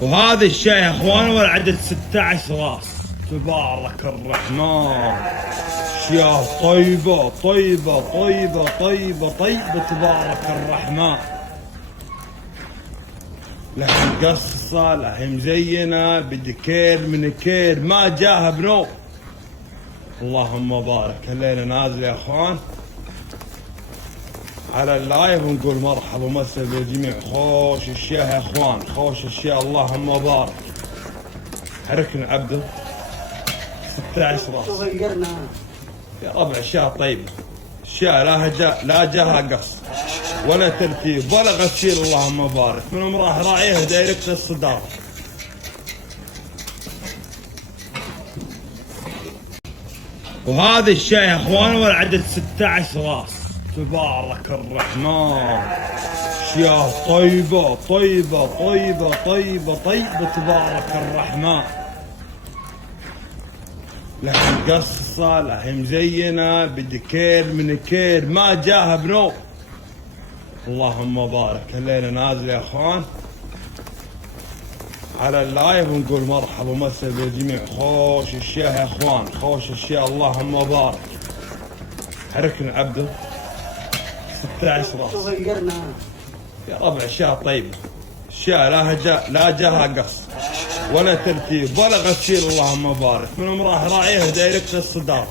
وهذا الشاي يا اخوان والعدد 16 راس. تبارك الرحمن، اشياء طيبة طيبة طيبة طيبة طيبة تبارك الرحمن. لحم قصة، لحم مزينة بديكير من كير، ما جاها بنوم. اللهم بارك. الليلة نازل يا اخوان على اللايف ونقول مرحبا ومسا بالجميع. خوش الشيء يا اخوان، خوش الشيء. اللهم بارك. حركنا عبده 16 راس يا ربع. اشياء طيبه، اشياء لا جاها قص ولا ترتيب ولا غسيل. اللهم بارك. من راح راعيه دايركت الصداره. وهذا الشاي يا اخوان والعدد 16 راس. تبارك الرحمن، اشياء طيبة طيبة طيبة طيبة طيبة تبارك الرحمن. لحم قصة، لحم مزينة بديكير من كير، ما جاها بنوم. اللهم بارك. الليلة نازل يا اخوان على اللايف ونقول مرحبا ومسا بالجميع. خوش الشيء يا اخوان، خوش الشيء. اللهم بارك. حركنا عبده 16 راس يا ربع. اشياء طيبه، اشياء لا جاها قص ولا ترتيب ولا غسيل. اللهم بارك. من راح راعيه دايركت الصداره.